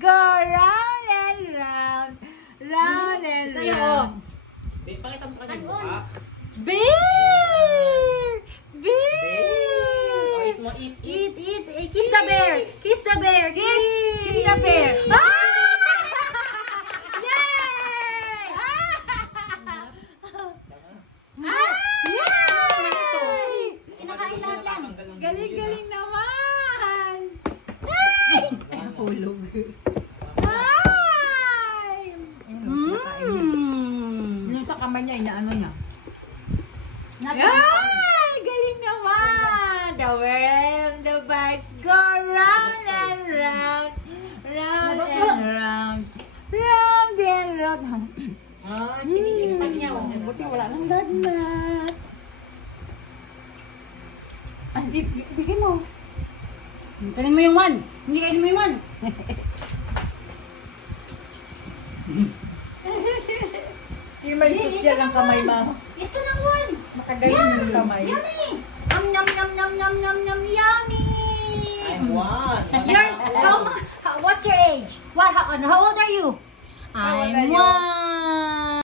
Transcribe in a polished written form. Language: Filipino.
Go round and round, round and round. Bear, pakita mo sa kanya yung mukha. Bear! Bear! Oh, eat mo, eat. Kiss the bear! Kiss the bear! Kiss the bear! Ah! Yay! Yay! Kinakain lahat yan. Galing-galing naman! Hulog. Ay! Yung sa kamay niya, inaano niya. Ay! Galing naman! The world, the bikes go round and round, round and round, round and round. Ah, kinigilipan niya. Buti wala nang dagnat. Ay, bigyan mo. Kanin mo yung one. Hindi kainin mo yung one. Yung may social ang kamay mo. Ito ng one. Makagaling yung kamay. Yummy. Nom nom nom nom nom nom nom yummy. I'm one. What's your age? How old are you? How old are I'm you? one.